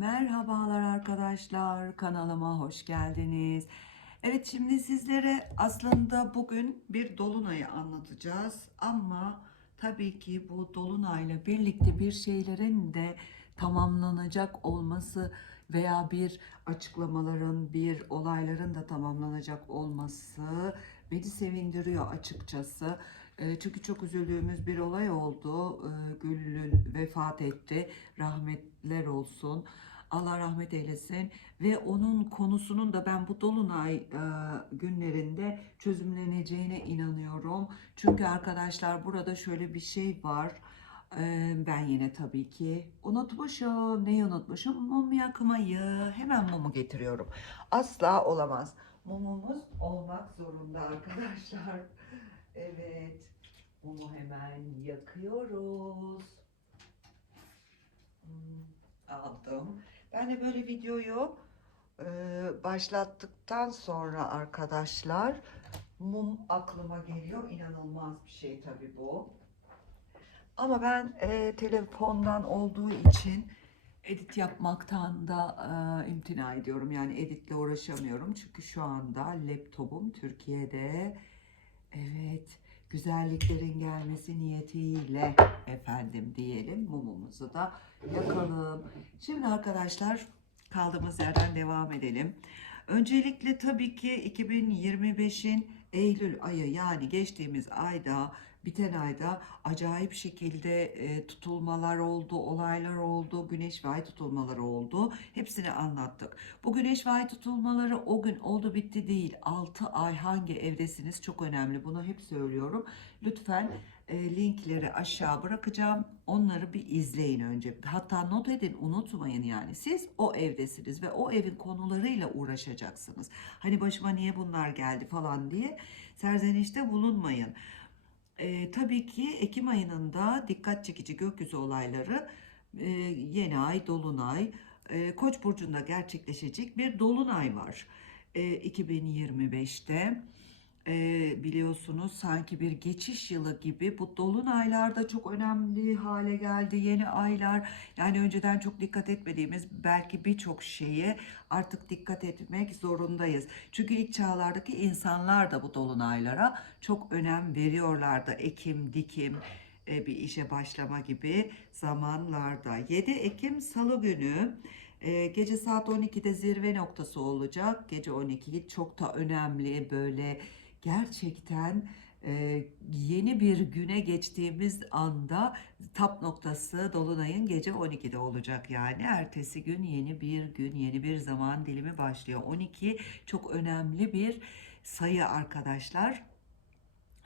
Merhabalar arkadaşlar, kanalıma hoş geldiniz. Evet şimdi sizlere aslında bugün bir dolunayı anlatacağız ama tabii ki bu dolunayla birlikte bir şeylerin de tamamlanacak olması veya bir açıklamaların, bir olayların da tamamlanacak olması beni sevindiriyor açıkçası. E, Çünkü çok üzüldüğümüz bir olay oldu. E, Güllü vefat etti. Rahmetler olsun. Allah rahmet eylesin ve onun konusunun da ben bu dolunay e, günlerinde çözümleneceğine inanıyorum. Çünkü arkadaşlar burada şöyle bir şey var. E, ben yine tabii ki unutmuşum. Neyi unutmuşum? Mum yakmayı. Hemen mumu getiriyorum. Asla olamaz. Mumumuz olmak zorunda arkadaşlar. Evet. Mumu hemen yakıyoruz. Hmm, aldım. Ben de böyle videoyu e, başlattıktan sonra arkadaşlar mum aklıma geliyor. İnanılmaz bir şey tabii bu. Ama ben e, telefondan olduğu için edit yapmaktan da e, imtina ediyorum. Yani editle uğraşamıyorum. Çünkü şu anda laptopum Türkiye'de. Evet, güzelliklerin gelmesi niyetiyle efendim diyelim mumumuzu da yakalım. Şimdi arkadaşlar kaldığımız yerden devam edelim. Öncelikle tabii ki 2025'in Eylül ayı yani geçtiğimiz ayda biten ayda acayip şekilde e, tutulmalar oldu, olaylar oldu, güneş ve ay tutulmaları oldu. Hepsini anlattık. Bu güneş ve ay tutulmaları o gün oldu bitti değil. 6 ay hangi evdesiniz çok önemli. Bunu hep söylüyorum. Lütfen e, linkleri aşağı bırakacağım. Onları bir izleyin önce. Hatta not edin unutmayın yani. Siz o evdesiniz ve o evin konularıyla uğraşacaksınız. Hani başıma niye bunlar geldi falan diye serzenişte bulunmayın. E, tabii ki Ekim ayının da dikkat çekici gökyüzü olayları e, yeni ay, dolunay, e, Koç burcunda gerçekleşecek bir dolunay var. E, 2025'te e, biliyorsunuz sanki bir geçiş yılı gibi bu dolunaylar da çok önemli hale geldi. Yeni aylar yani önceden çok dikkat etmediğimiz belki birçok şeye artık dikkat etmek zorundayız. Çünkü ilk çağlardaki insanlar da bu dolunaylara çok önem veriyorlardı. Ekim, dikim, e, bir işe başlama gibi zamanlarda. 7 Ekim Salı günü gece saat 12'de zirve noktası olacak. Gece 12 çok da önemli böyle gerçekten e, yeni bir güne geçtiğimiz anda tap noktası Dolunay'ın gece 12'de olacak yani. Ertesi gün yeni bir gün, yeni bir zaman dilimi başlıyor. 12 çok önemli bir sayı arkadaşlar.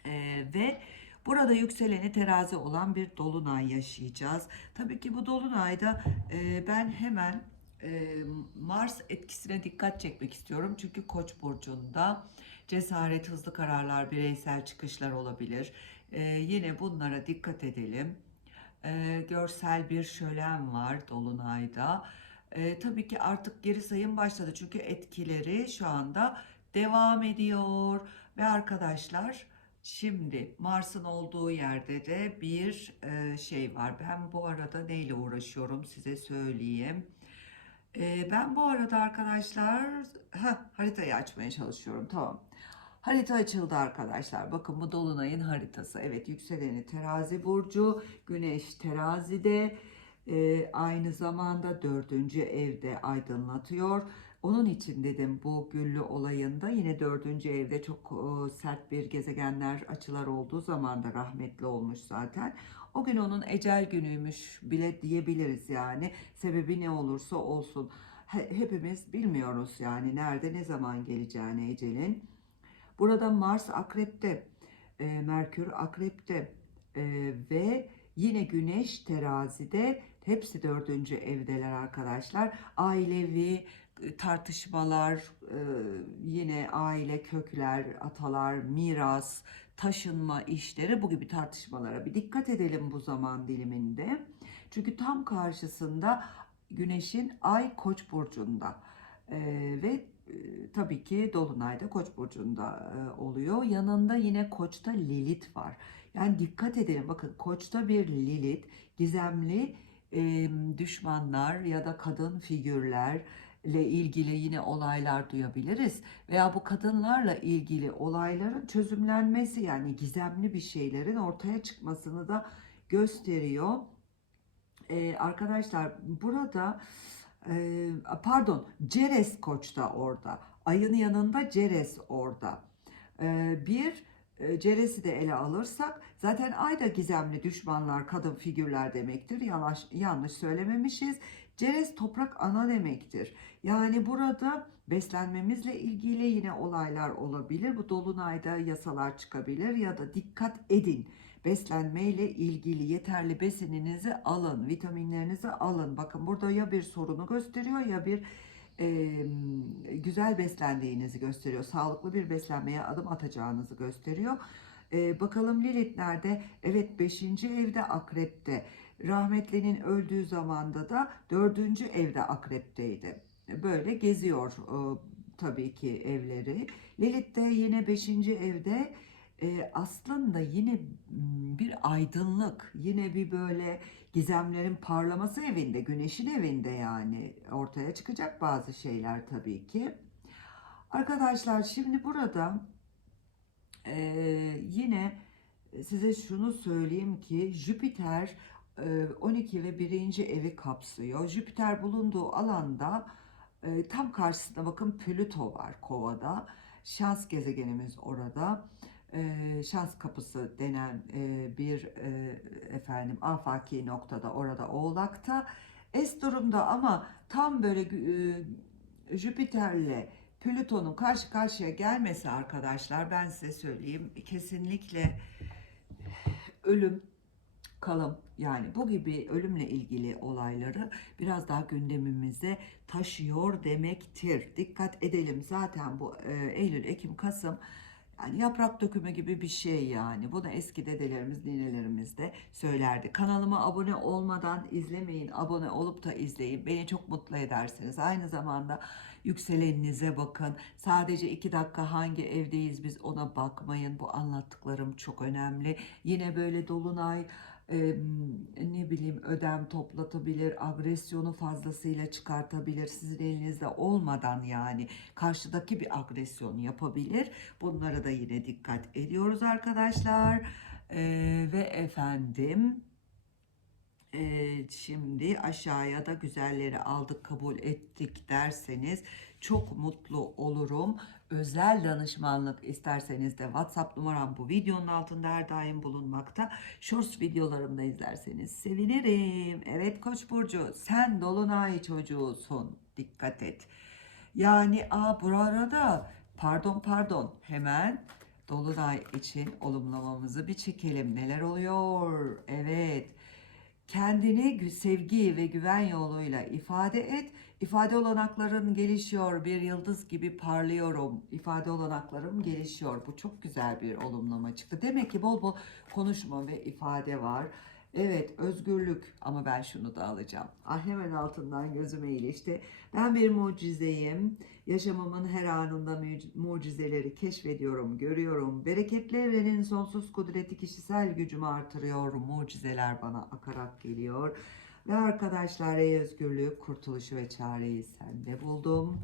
E, ve Burada yükseleni terazi olan bir dolunay yaşayacağız. Tabii ki bu dolunayda e, ben hemen e, Mars etkisine dikkat çekmek istiyorum. Çünkü Koç burcunda cesaret, hızlı kararlar, bireysel çıkışlar olabilir. E, yine bunlara dikkat edelim. E, görsel bir şölen var dolunayda. E, tabii ki artık geri sayım başladı çünkü etkileri şu anda devam ediyor ve arkadaşlar Şimdi Mars'ın olduğu yerde de bir e, şey var. Ben bu arada neyle uğraşıyorum size söyleyeyim. E, ben bu arada arkadaşlar heh, haritayı açmaya çalışıyorum. Tamam. Harita açıldı arkadaşlar. Bakın bu dolunayın haritası. Evet yükseleni terazi burcu. Güneş terazide. E, aynı zamanda dördüncü evde aydınlatıyor. Onun için dedim bu güllü olayında yine dördüncü evde çok e, sert bir gezegenler açılar olduğu zaman da rahmetli olmuş zaten. O gün onun ecel günüymüş bile diyebiliriz yani. Sebebi ne olursa olsun. He- hepimiz bilmiyoruz yani nerede ne zaman geleceğini ecelin. Burada Mars akrepte, e, Merkür akrepte e, ve yine Güneş terazide hepsi dördüncü evdeler arkadaşlar. Ailevi tartışmalar, e, yine aile kökler, atalar, miras, taşınma işleri bu gibi tartışmalara bir dikkat edelim bu zaman diliminde. Çünkü tam karşısında Güneş'in Ay Koç burcunda E, ve e, tabii ki Dolunay'da Koç burcunda e, oluyor. Yanında yine Koç'ta Lilith var. Yani dikkat edelim bakın Koç'ta bir Lilith gizemli e, düşmanlar ya da kadın figürlerle ilgili yine olaylar duyabiliriz. Veya bu kadınlarla ilgili olayların çözümlenmesi yani gizemli bir şeylerin ortaya çıkmasını da gösteriyor. E, arkadaşlar burada e, pardon Ceres Koç da orada. Ayın yanında Ceres orada. E, bir e, Ceres'i de ele alırsak zaten ay da gizemli düşmanlar, kadın figürler demektir. Yanlış, yanlış söylememişiz. Ceres toprak ana demektir. Yani burada beslenmemizle ilgili yine olaylar olabilir. Bu dolunayda yasalar çıkabilir ya da dikkat edin. Beslenmeyle ilgili yeterli besininizi alın, vitaminlerinizi alın. Bakın burada ya bir sorunu gösteriyor ya bir e, güzel beslendiğinizi gösteriyor. Sağlıklı bir beslenmeye adım atacağınızı gösteriyor. E, bakalım Lilith nerede? Evet 5. evde akrepte. Rahmetlinin öldüğü zamanda da 4. evde akrepteydi. Böyle geziyor e, tabii ki evleri. Lilith de yine 5. evde e, aslında yine bir aydınlık, yine bir böyle gizemlerin parlaması evinde, güneşin evinde yani ortaya çıkacak bazı şeyler tabii ki. Arkadaşlar şimdi burada e, yine size şunu söyleyeyim ki Jüpiter 12 ve 1. evi kapsıyor. Jüpiter bulunduğu alanda e, tam karşısında bakın Plüto var Kova'da. Şans gezegenimiz orada. E, şans kapısı denen e, bir e, efendim afaki noktada orada Oğlak'ta. Es durumda ama tam böyle e, Jüpiter'le Plüton'un karşı karşıya gelmesi arkadaşlar ben size söyleyeyim kesinlikle ölüm, kalım yani bu gibi ölümle ilgili olayları biraz daha gündemimize taşıyor demektir. Dikkat edelim zaten bu e, Eylül, Ekim, Kasım yani yaprak dökümü gibi bir şey yani. Bunu eski dedelerimiz, ninelerimiz de söylerdi. Kanalıma abone olmadan izlemeyin. Abone olup da izleyin. Beni çok mutlu edersiniz. Aynı zamanda yükseleninize bakın. Sadece iki dakika hangi evdeyiz biz ona bakmayın. Bu anlattıklarım çok önemli. Yine böyle dolunay e, ne bileyim ödem toplatabilir, agresyonu fazlasıyla çıkartabilir. Sizin elinizde olmadan yani karşıdaki bir agresyon yapabilir. Bunlara da yine dikkat ediyoruz arkadaşlar. E, ve efendim e, şimdi aşağıya da güzelleri aldık kabul ettik derseniz çok mutlu olurum. Özel danışmanlık isterseniz de WhatsApp numaram bu videonun altında her daim bulunmakta. Shorts videolarımda izlerseniz sevinirim. Evet Koç burcu sen dolunay çocuğusun. Dikkat et. Yani a bu arada pardon pardon hemen dolunay için olumlamamızı bir çekelim. Neler oluyor? Evet. Kendini sevgi ve güven yoluyla ifade et. İfade olanakların gelişiyor. Bir yıldız gibi parlıyorum. İfade olanaklarım gelişiyor. Bu çok güzel bir olumlama çıktı. Demek ki bol bol konuşma ve ifade var. Evet özgürlük ama ben şunu da alacağım. Ah hemen altından gözüme iyileşti. Ben bir mucizeyim. Yaşamımın her anında muc- mucizeleri keşfediyorum, görüyorum. Bereketli evrenin sonsuz kudreti kişisel gücümü artırıyor. Mucizeler bana akarak geliyor. Ve arkadaşlar ey özgürlük, kurtuluşu ve çareyi sende buldum.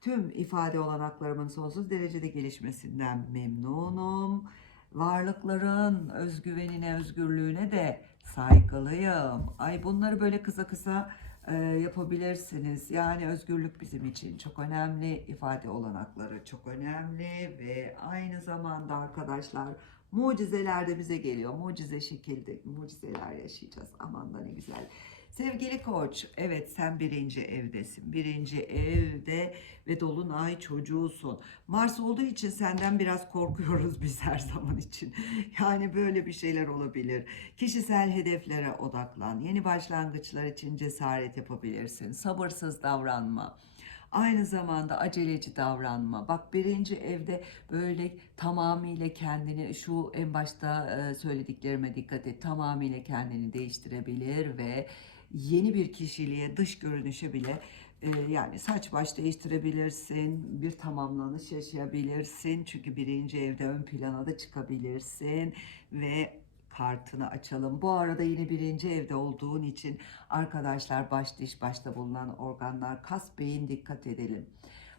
Tüm ifade olanaklarımın sonsuz derecede gelişmesinden memnunum. Varlıkların özgüvenine, özgürlüğüne de saygılıyım. Ay bunları böyle kısa kısa e, yapabilirsiniz. Yani özgürlük bizim için çok önemli. ifade olanakları çok önemli ve aynı zamanda arkadaşlar mucizeler de bize geliyor. Mucize şekilde mucizeler yaşayacağız. Aman da ne güzel. Sevgili koç, evet sen birinci evdesin. Birinci evde ve dolunay çocuğusun. Mars olduğu için senden biraz korkuyoruz biz her zaman için. Yani böyle bir şeyler olabilir. Kişisel hedeflere odaklan. Yeni başlangıçlar için cesaret yapabilirsin. Sabırsız davranma. Aynı zamanda aceleci davranma. Bak birinci evde böyle tamamıyla kendini şu en başta söylediklerime dikkat et. Tamamıyla kendini değiştirebilir ve yeni bir kişiliğe, dış görünüşe bile e, yani saç baş değiştirebilirsin, bir tamamlanış yaşayabilirsin. Çünkü birinci evde ön plana da çıkabilirsin ve kartını açalım. Bu arada yine birinci evde olduğun için arkadaşlar baş diş başta bulunan organlar kas beyin dikkat edelim.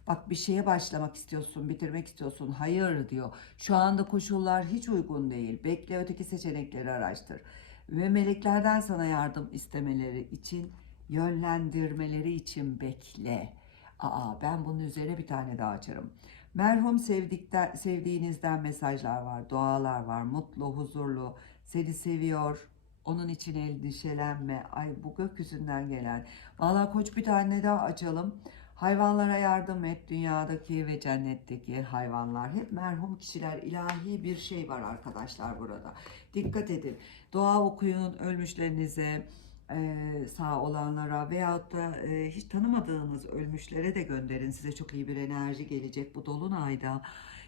Bak bir şeye başlamak istiyorsun, bitirmek istiyorsun. Hayır diyor. Şu anda koşullar hiç uygun değil. Bekle öteki seçenekleri araştır. Ve meleklerden sana yardım istemeleri için, yönlendirmeleri için bekle. Aa ben bunun üzerine bir tane daha açarım. Merhum sevdikten, sevdiğinizden mesajlar var, dualar var, mutlu, huzurlu, seni seviyor, onun için endişelenme. Ay bu gökyüzünden gelen. Vallahi koç bir tane daha açalım. Hayvanlara yardım et. Dünyadaki ve cennetteki hayvanlar. Hep merhum kişiler. ilahi bir şey var arkadaşlar burada. Dikkat edin. Dua okuyun ölmüşlerinize e, sağ olanlara veyahut da e, hiç tanımadığınız ölmüşlere de gönderin. Size çok iyi bir enerji gelecek bu dolunayda.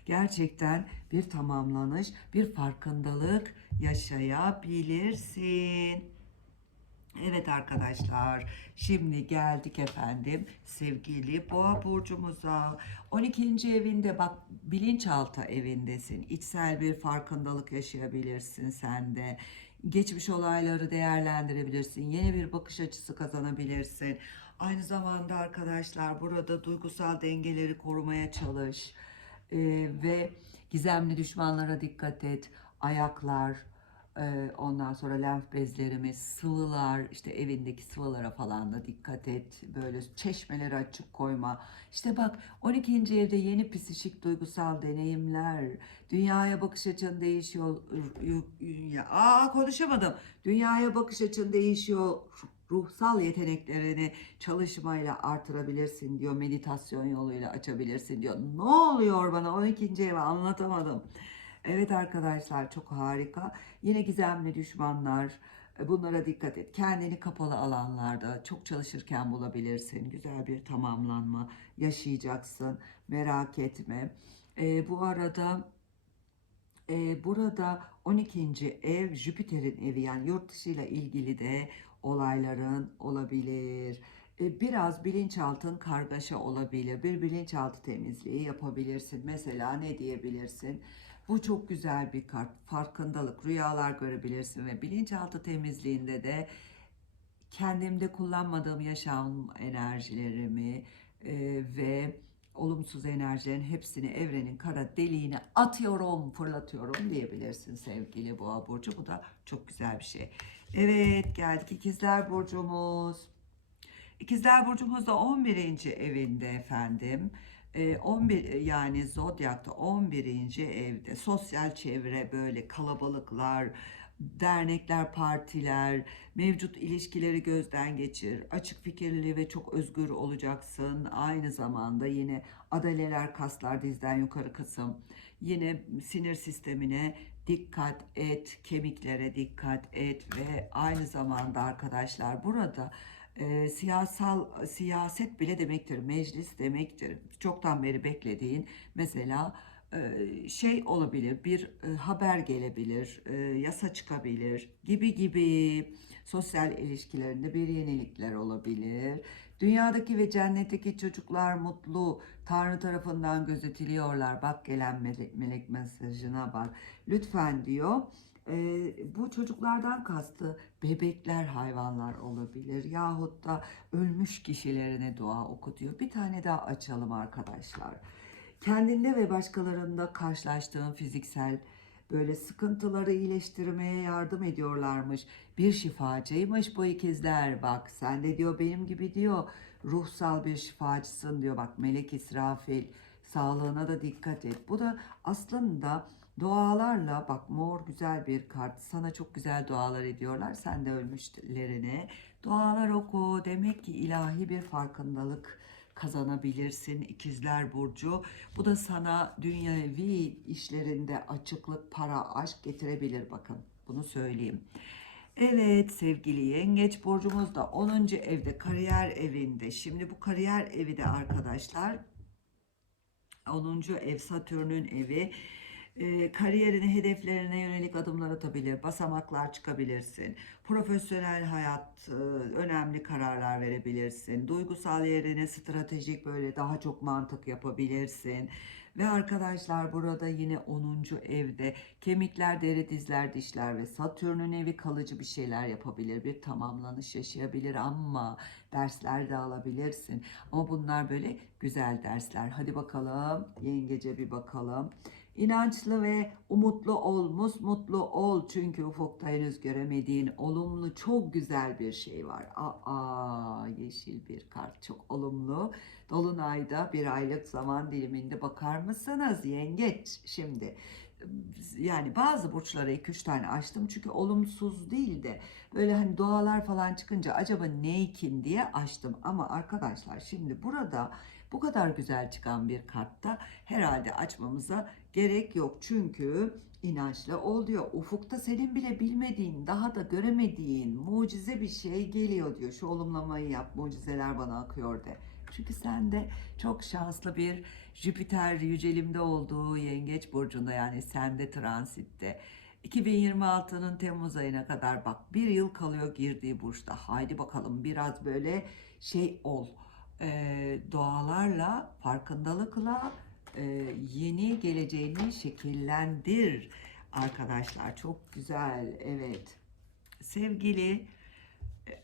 Gerçekten bir tamamlanış, bir farkındalık yaşayabilirsin. Evet arkadaşlar, şimdi geldik efendim sevgili Boğa burcumuza. 12. evinde bak bilinçaltı evindesin. İçsel bir farkındalık yaşayabilirsin sen de. Geçmiş olayları değerlendirebilirsin. Yeni bir bakış açısı kazanabilirsin. Aynı zamanda arkadaşlar burada duygusal dengeleri korumaya çalış. Ee, ve gizemli düşmanlara dikkat et. Ayaklar, Ondan sonra lenf bezlerimiz, sıvılar, işte evindeki sıvılara falan da dikkat et. Böyle çeşmeleri açık koyma. İşte bak 12. evde yeni psikik duygusal deneyimler, dünyaya bakış açın değişiyor. Aa konuşamadım. Dünyaya bakış açın değişiyor. Ruhsal yeteneklerini çalışmayla artırabilirsin diyor. Meditasyon yoluyla açabilirsin diyor. Ne oluyor bana 12. eve anlatamadım. Evet arkadaşlar çok harika. Yine gizemli düşmanlar. e, Bunlara dikkat et. Kendini kapalı alanlarda çok çalışırken bulabilirsin. Güzel bir tamamlanma yaşayacaksın. Merak etme. Ee, bu arada e, burada 12. ev Jüpiter'in evi yani yurt dışıyla ilgili de olayların olabilir. E, biraz bilinçaltın kargaşa olabilir. Bir bilinçaltı temizliği yapabilirsin. Mesela ne diyebilirsin? Bu çok güzel bir kart. Farkındalık, rüyalar görebilirsin ve bilinçaltı temizliğinde de kendimde kullanmadığım yaşam enerjilerimi e, ve olumsuz enerjilerin hepsini evrenin kara deliğine atıyorum, fırlatıyorum diyebilirsin sevgili Boğa burcu. Bu da çok güzel bir şey. Evet, geldik ikizler burcumuz. İkizler burcumuz da 11. evinde efendim. Ee, 11 yani zodyakta 11. evde sosyal çevre böyle kalabalıklar, dernekler, partiler, mevcut ilişkileri gözden geçir. Açık fikirli ve çok özgür olacaksın. Aynı zamanda yine adaleler, kaslar, dizden yukarı kısım. Yine sinir sistemine dikkat et, kemiklere dikkat et ve aynı zamanda arkadaşlar burada e, siyasal siyaset bile demektir, meclis demektir. Çoktan beri beklediğin mesela e, şey olabilir, bir e, haber gelebilir, e, yasa çıkabilir gibi gibi sosyal ilişkilerinde bir yenilikler olabilir. Dünyadaki ve cennetteki çocuklar mutlu, Tanrı tarafından gözetiliyorlar. Bak gelen melek, melek mesajına bak. Lütfen diyor. E, bu çocuklardan kastı bebekler hayvanlar olabilir yahut da ölmüş kişilerine dua oku diyor. Bir tane daha açalım arkadaşlar. Kendinde ve başkalarında karşılaştığın fiziksel böyle sıkıntıları iyileştirmeye yardım ediyorlarmış. Bir şifacıymış bu ikizler. Bak sen de diyor benim gibi diyor ruhsal bir şifacısın diyor. Bak Melek İsrafil sağlığına da dikkat et. Bu da aslında dualarla bak mor güzel bir kart. Sana çok güzel dualar ediyorlar. Sen de ölmüşlerine dualar oku. Demek ki ilahi bir farkındalık kazanabilirsin ikizler burcu. Bu da sana dünyevi işlerinde açıklık, para, aşk getirebilir bakın. Bunu söyleyeyim. Evet sevgili yengeç burcumuz da 10. evde kariyer evinde. Şimdi bu kariyer evi de arkadaşlar 10. ev Satürn'ün evi. E, kariyerine, hedeflerine yönelik adımlar atabilir, basamaklar çıkabilirsin. Profesyonel hayat, e, önemli kararlar verebilirsin. Duygusal yerine stratejik böyle daha çok mantık yapabilirsin. Ve arkadaşlar burada yine 10. evde kemikler, deri, dizler, dişler ve Satürn'ün evi kalıcı bir şeyler yapabilir. Bir tamamlanış yaşayabilir ama dersler de alabilirsin. Ama bunlar böyle güzel dersler. Hadi bakalım yengece bir bakalım. İnançlı ve umutlu ol, mutlu ol. Çünkü ufukta henüz göremediğin olumlu çok güzel bir şey var. Aa, yeşil bir kart çok olumlu. Dolunayda bir aylık zaman diliminde bakar mısınız yengeç? Şimdi yani bazı burçlara 2-3 tane açtım çünkü olumsuz değil de böyle hani doğalar falan çıkınca acaba ne diye açtım. Ama arkadaşlar şimdi burada bu kadar güzel çıkan bir kartta herhalde açmamıza gerek yok. Çünkü inançlı ol diyor. Ufukta senin bile bilmediğin, daha da göremediğin mucize bir şey geliyor diyor. Şu olumlamayı yap, mucizeler bana akıyor de. Çünkü sen de çok şanslı bir Jüpiter yücelimde olduğu yengeç burcunda yani sende transitte. 2026'nın Temmuz ayına kadar bak bir yıl kalıyor girdiği burçta. Haydi bakalım biraz böyle şey ol. Ee, doğalarla, farkındalıkla e, yeni geleceğini şekillendir arkadaşlar. Çok güzel. Evet. Sevgili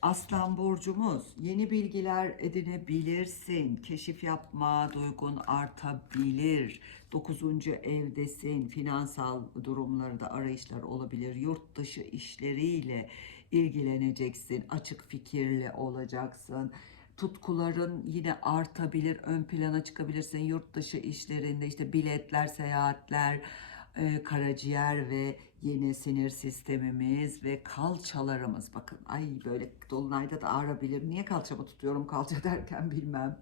Aslan burcumuz yeni bilgiler edinebilirsin. Keşif yapma duygun artabilir. 9. evdesin. Finansal durumları da arayışlar olabilir. Yurt dışı işleriyle ilgileneceksin. Açık fikirli olacaksın. Tutkuların yine artabilir, ön plana çıkabilirsin. Yurt dışı işlerinde işte biletler, seyahatler, e, karaciğer ve yine sinir sistemimiz ve kalçalarımız. Bakın ay böyle dolunayda da ağrabilir. Niye kalçamı tutuyorum kalça derken bilmem.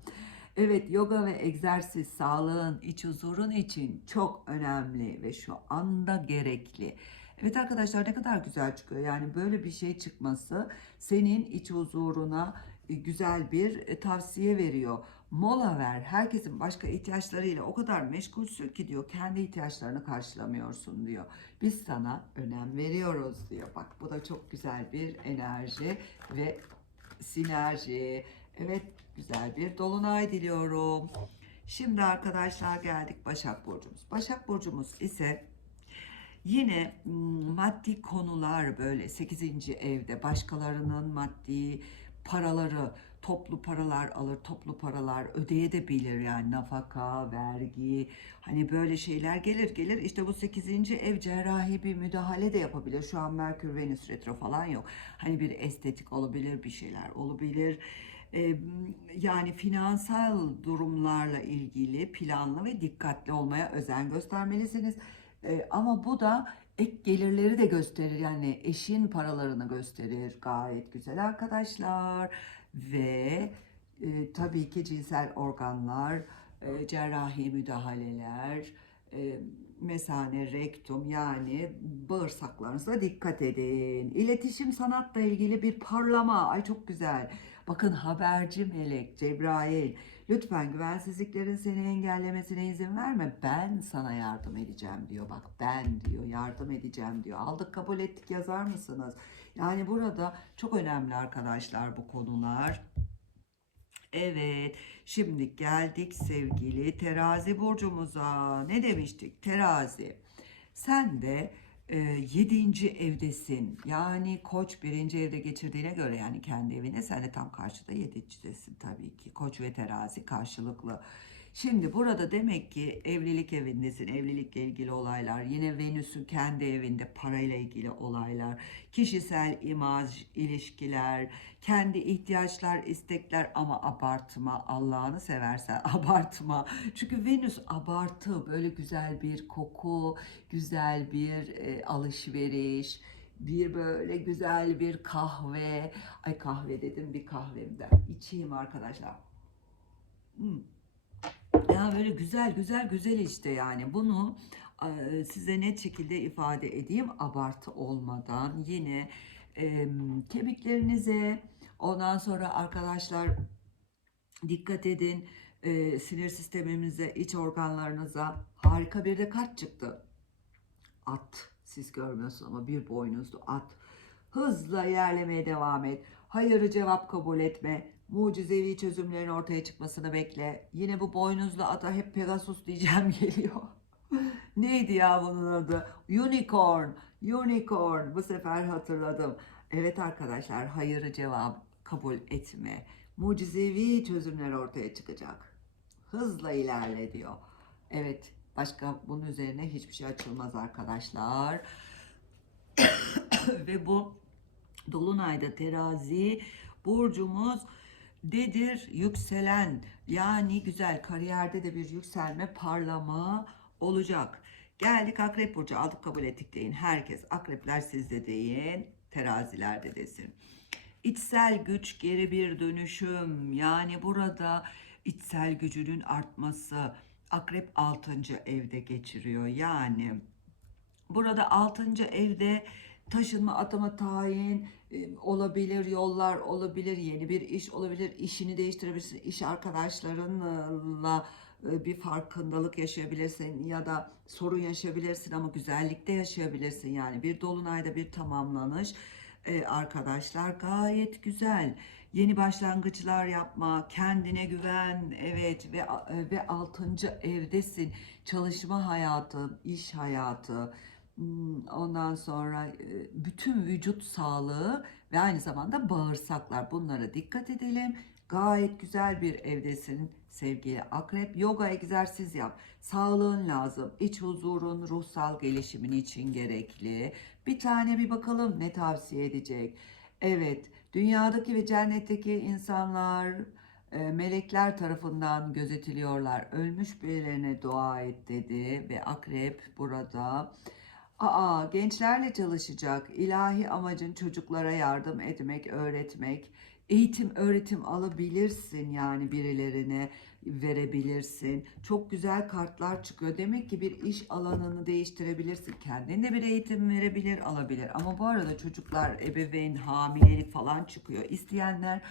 Evet yoga ve egzersiz sağlığın, iç huzurun için çok önemli ve şu anda gerekli. Evet arkadaşlar ne kadar güzel çıkıyor. Yani böyle bir şey çıkması senin iç huzuruna güzel bir e, tavsiye veriyor. Mola ver. Herkesin başka ihtiyaçlarıyla o kadar meşgulsün ki diyor kendi ihtiyaçlarını karşılamıyorsun diyor. Biz sana önem veriyoruz diyor. Bak bu da çok güzel bir enerji ve sinerji. Evet güzel bir dolunay diliyorum. Şimdi arkadaşlar geldik Başak Burcumuz. Başak Burcumuz ise Yine maddi konular böyle 8. evde başkalarının maddi paraları toplu paralar alır, toplu paralar ödeye de bilir yani nafaka, vergi hani böyle şeyler gelir gelir. İşte bu 8. ev cerrahi bir müdahale de yapabilir. Şu an Merkür Venüs retro falan yok. Hani bir estetik olabilir, bir şeyler olabilir. Ee, yani finansal durumlarla ilgili planlı ve dikkatli olmaya özen göstermelisiniz. Ee, ama bu da ek gelirleri de gösterir. Yani eşin paralarını gösterir. Gayet güzel arkadaşlar. Ve e, tabii ki cinsel organlar, e, cerrahi müdahaleler, e, mesane, rektum yani bağırsaklarınıza dikkat edin. İletişim sanatla ilgili bir parlama. Ay çok güzel. Bakın haberci melek Cebrail lütfen güvensizliklerin seni engellemesine izin verme. Ben sana yardım edeceğim diyor. Bak ben diyor yardım edeceğim diyor. Aldık kabul ettik yazar mısınız? Yani burada çok önemli arkadaşlar bu konular. Evet, şimdi geldik sevgili terazi burcumuza. Ne demiştik? Terazi. Sen de e, yedinci evdesin. Yani koç birinci evde geçirdiğine göre yani kendi evine sen de tam karşıda yedincidesin tabii ki. Koç ve terazi karşılıklı. Şimdi burada demek ki evlilik evindesin, evlilikle ilgili olaylar, yine Venüs'ün kendi evinde parayla ilgili olaylar, kişisel imaj, ilişkiler, kendi ihtiyaçlar, istekler ama abartma, Allah'ını seversen abartma. Çünkü Venüs abartı, böyle güzel bir koku, güzel bir e, alışveriş, bir böyle güzel bir kahve. Ay kahve dedim bir kahvemden. içeyim arkadaşlar. Hmm. Ya böyle güzel güzel güzel işte yani bunu size net şekilde ifade edeyim abartı olmadan yine e, kemiklerinize ondan sonra arkadaşlar dikkat edin e, sinir sistemimize iç organlarınıza harika bir de kart çıktı at. Siz görmüyorsunuz ama bir boynuzlu at. Hızla ilerlemeye devam et. Hayırı cevap kabul etme. Mucizevi çözümlerin ortaya çıkmasını bekle. Yine bu boynuzlu ata hep Pegasus diyeceğim geliyor. Neydi ya bunun adı? Unicorn. Unicorn. Bu sefer hatırladım. Evet arkadaşlar hayırı cevap kabul etme. Mucizevi çözümler ortaya çıkacak. Hızla ilerle diyor. Evet başka bunun üzerine hiçbir şey açılmaz arkadaşlar. Ve bu Dolunay'da terazi burcumuz dedir yükselen yani güzel kariyerde de bir yükselme parlama olacak. Geldik akrep burcu aldık kabul ettik deyin. Herkes akrepler sizde deyin. Terazilerde desin. İçsel güç geri bir dönüşüm. Yani burada içsel gücünün artması. Akrep 6. evde geçiriyor. Yani burada 6. evde taşınma, atama, tayin e, olabilir, yollar olabilir, yeni bir iş olabilir, işini değiştirebilirsin, iş arkadaşlarınla e, bir farkındalık yaşayabilirsin ya da sorun yaşayabilirsin ama güzellikte yaşayabilirsin yani bir dolunayda bir tamamlanış e, arkadaşlar gayet güzel. Yeni başlangıçlar yapma, kendine güven, evet ve ve altıncı evdesin. Çalışma hayatı, iş hayatı, Ondan sonra bütün vücut sağlığı ve aynı zamanda bağırsaklar bunlara dikkat edelim. Gayet güzel bir evdesin sevgili akrep. Yoga egzersiz yap. Sağlığın lazım. İç huzurun, ruhsal gelişimin için gerekli. Bir tane bir bakalım ne tavsiye edecek. Evet, dünyadaki ve cennetteki insanlar melekler tarafından gözetiliyorlar. Ölmüş birilerine dua et dedi ve akrep burada Aa, gençlerle çalışacak. İlahi amacın çocuklara yardım etmek, öğretmek. Eğitim, öğretim alabilirsin yani birilerine verebilirsin. Çok güzel kartlar çıkıyor. Demek ki bir iş alanını değiştirebilirsin. Kendin de bir eğitim verebilir, alabilir. Ama bu arada çocuklar, ebeveyn, hamilelik falan çıkıyor. İsteyenler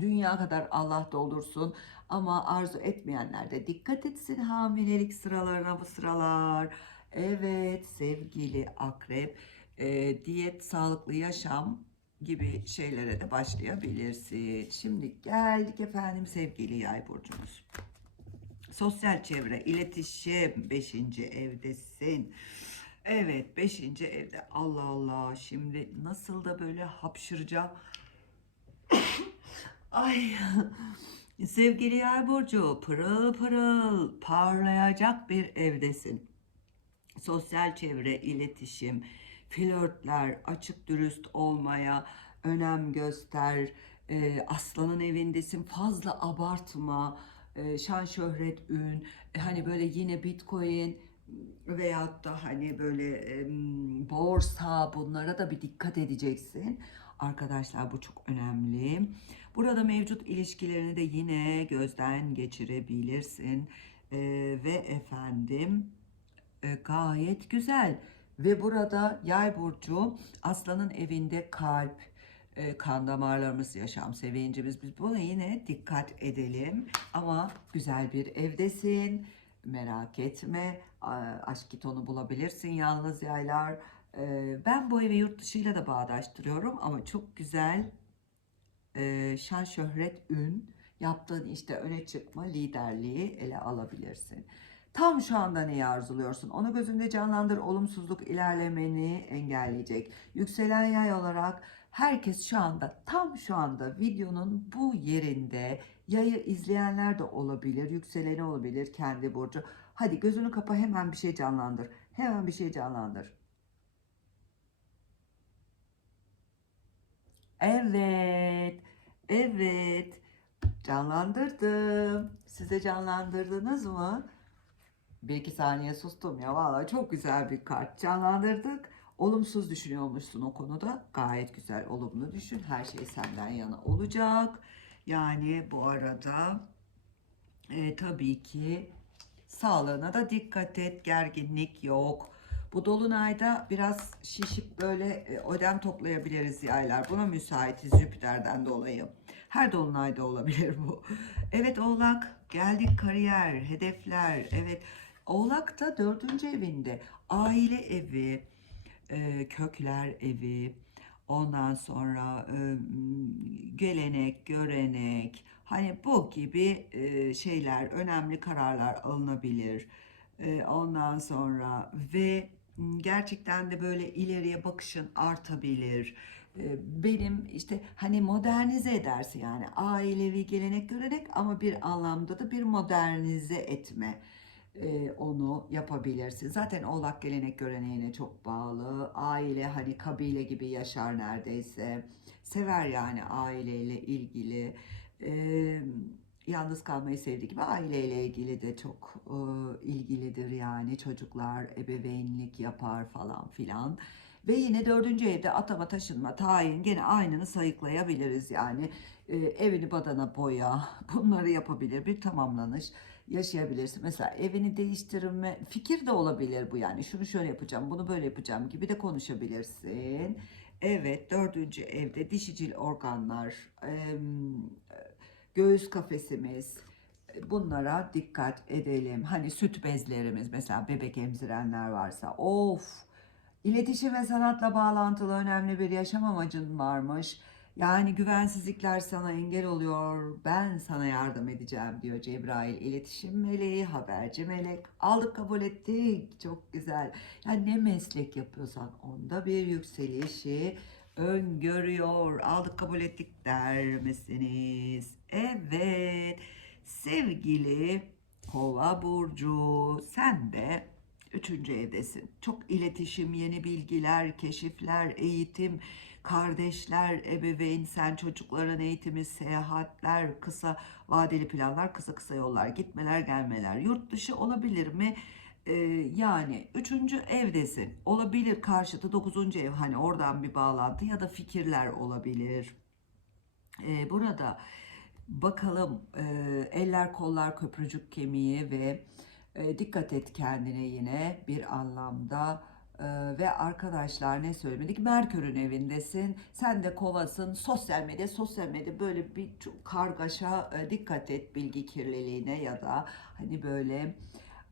dünya kadar Allah doldursun ama arzu etmeyenler de dikkat etsin hamilelik sıralarına bu sıralar. Evet sevgili akrep, e, diyet, sağlıklı yaşam gibi şeylere de başlayabilirsin. Şimdi geldik efendim sevgili yay burcumuz. Sosyal çevre, iletişim 5. evdesin. Evet 5. evde Allah Allah şimdi nasıl da böyle hapşıracağım. Ay sevgili yay burcu pırıl pırıl parlayacak bir evdesin sosyal çevre, iletişim, flörtler, açık dürüst olmaya önem göster. Ee, aslanın evindesin fazla abartma. Ee, şan şöhret ün e, hani böyle yine bitcoin veyahut da hani böyle e, borsa bunlara da bir dikkat edeceksin. Arkadaşlar bu çok önemli. Burada mevcut ilişkilerini de yine gözden geçirebilirsin. Ee, ve efendim e, gayet güzel. Ve burada yay burcu aslanın evinde kalp, e, kan damarlarımız, yaşam sevincimiz. Biz buna yine dikkat edelim. Ama güzel bir evdesin. Merak etme. Aşk kitonu bulabilirsin yalnız yaylar. E, ben bu evi yurt dışıyla da bağdaştırıyorum ama çok güzel e, şan şöhret ün yaptığın işte öne çıkma liderliği ele alabilirsin. Tam şu anda neyi arzuluyorsun? Onu gözünde canlandır. Olumsuzluk ilerlemeni engelleyecek. Yükselen yay olarak herkes şu anda tam şu anda videonun bu yerinde yayı izleyenler de olabilir. Yükseleni olabilir kendi burcu. Hadi gözünü kapa hemen bir şey canlandır. Hemen bir şey canlandır. Evet. Evet. Canlandırdım. Siz de canlandırdınız mı? Bir iki saniye sustum ya. Vallahi çok güzel bir kart canlandırdık. Olumsuz düşünüyormuşsun o konuda. Gayet güzel olumlu düşün. Her şey senden yana olacak. Yani bu arada e, tabii ki sağlığına da dikkat et. Gerginlik yok. Bu dolunayda biraz şişip böyle e, ödem toplayabiliriz yaylar. Buna müsaitiz Jüpiter'den dolayı. Her dolunayda olabilir bu. Evet oğlak geldik kariyer, hedefler. Evet Oğlak da dördüncü evinde. Aile evi, e, kökler evi, ondan sonra e, gelenek, görenek, hani bu gibi e, şeyler, önemli kararlar alınabilir. Ondan sonra ve gerçekten de böyle ileriye bakışın artabilir. Benim işte hani modernize edersin yani ailevi gelenek görenek ama bir anlamda da bir modernize etme e, onu yapabilirsin. Zaten Oğlak gelenek göreneğine çok bağlı. Aile hani kabile gibi yaşar neredeyse. Sever yani aileyle ilgili. E, yalnız kalmayı sevdiği gibi aileyle ilgili de çok e, ilgilidir yani. Çocuklar ebeveynlik yapar falan filan. Ve yine dördüncü evde atama taşınma tayin gene aynını sayıklayabiliriz yani. E, evini badana boya bunları yapabilir bir tamamlanış yaşayabilirsin. Mesela evini değiştirme fikir de olabilir bu yani. Şunu şöyle yapacağım, bunu böyle yapacağım gibi de konuşabilirsin. Evet, dördüncü evde dişicil organlar, göğüs kafesimiz, bunlara dikkat edelim. Hani süt bezlerimiz mesela bebek emzirenler varsa of iletişim ve sanatla bağlantılı önemli bir yaşam amacın varmış. Yani güvensizlikler sana engel oluyor. Ben sana yardım edeceğim diyor Cebrail. İletişim meleği, haberci melek. Aldık kabul ettik. Çok güzel. Yani ne meslek yapıyorsan onda bir yükselişi öngörüyor. Aldık kabul ettik der misiniz? Evet. Sevgili Kova burcu sen de üçüncü evdesin. Çok iletişim, yeni bilgiler, keşifler, eğitim, kardeşler, ebeveyn, sen çocukların eğitimi, seyahatler, kısa vadeli planlar, kısa kısa yollar, gitmeler, gelmeler. Yurt dışı olabilir mi? Ee, yani üçüncü evdesin. Olabilir karşıtı dokuzuncu ev hani oradan bir bağlantı ya da fikirler olabilir. Ee, burada bakalım e, eller kollar köprücük kemiği ve e, dikkat et kendine yine bir anlamda ve arkadaşlar ne söylemedik? Merkür'ün evindesin. Sen de kovasın. Sosyal medya sosyal medya. Böyle bir kargaşa e, dikkat et bilgi kirliliğine ya da hani böyle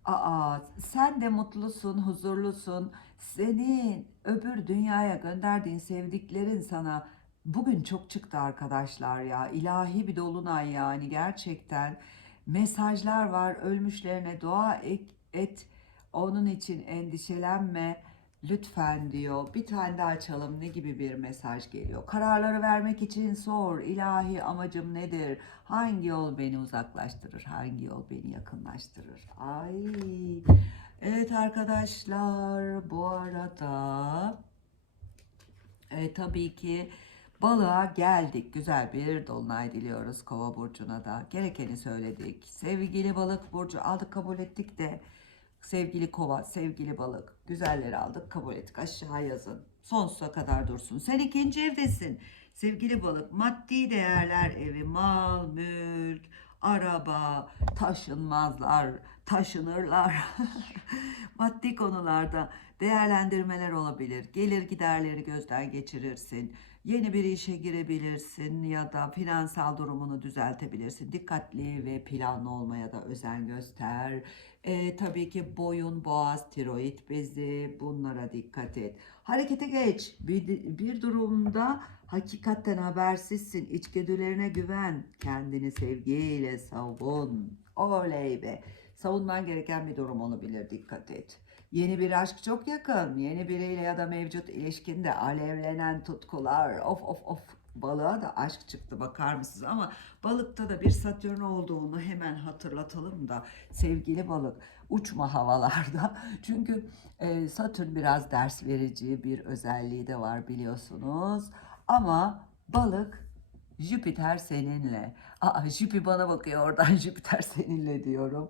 aa sen de mutlusun huzurlusun. Senin öbür dünyaya gönderdiğin sevdiklerin sana bugün çok çıktı arkadaşlar ya. İlahi bir dolunay yani gerçekten. Mesajlar var. Ölmüşlerine dua ek- et. Onun için endişelenme. Lütfen diyor. Bir tane daha açalım. Ne gibi bir mesaj geliyor? Kararları vermek için sor. İlahi amacım nedir? Hangi yol beni uzaklaştırır? Hangi yol beni yakınlaştırır? Ay. Evet arkadaşlar bu arada e, tabii ki balığa geldik. Güzel bir dolunay diliyoruz kova burcuna da. Gerekeni söyledik. Sevgili balık burcu aldık kabul ettik de sevgili kova, sevgili balık güzelleri aldık kabul ettik. Aşağı yazın. Sonsuza kadar dursun. Sen ikinci evdesin. Sevgili balık maddi değerler evi, mal, mülk, araba, taşınmazlar, taşınırlar. maddi konularda değerlendirmeler olabilir. Gelir giderleri gözden geçirirsin. Yeni bir işe girebilirsin ya da finansal durumunu düzeltebilirsin. Dikkatli ve planlı olmaya da özen göster. Ee, tabii ki boyun, boğaz, tiroid bezi bunlara dikkat et. Harekete geç. Bir, bir durumda hakikaten habersizsin. İçgüdülerine güven. Kendini sevgiyle savun. Oley be. Savunman gereken bir durum olabilir. Dikkat et. Yeni bir aşk çok yakın. Yeni biriyle ya da mevcut ilişkinde alevlenen tutkular. Of of of. Balığa da aşk çıktı bakar mısınız? Ama balıkta da bir satürn olduğunu hemen hatırlatalım da sevgili balık uçma havalarda. Çünkü e, satürn biraz ders verici bir özelliği de var biliyorsunuz. Ama balık Jüpiter seninle. Aa Jüpi bana bakıyor oradan Jüpiter seninle diyorum.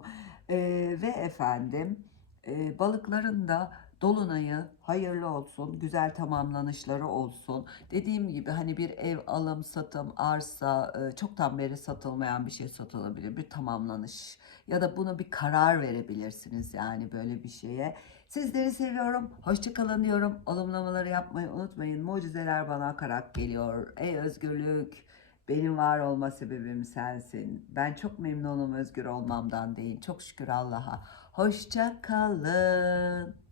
E, ve efendim e, balıkların da dolunayı hayırlı olsun, güzel tamamlanışları olsun. Dediğim gibi hani bir ev alım, satım, arsa, e, çoktan beri satılmayan bir şey satılabilir, bir tamamlanış ya da bunu bir karar verebilirsiniz yani böyle bir şeye. Sizleri seviyorum. Hoşçakalın diyorum. Olumlamaları yapmayı unutmayın. Mucizeler bana akarak geliyor. Ey özgürlük, Benim var olma sebebim sensin. Ben çok memnunum özgür olmamdan değil. Çok şükür Allah'a. Hoşça kalın.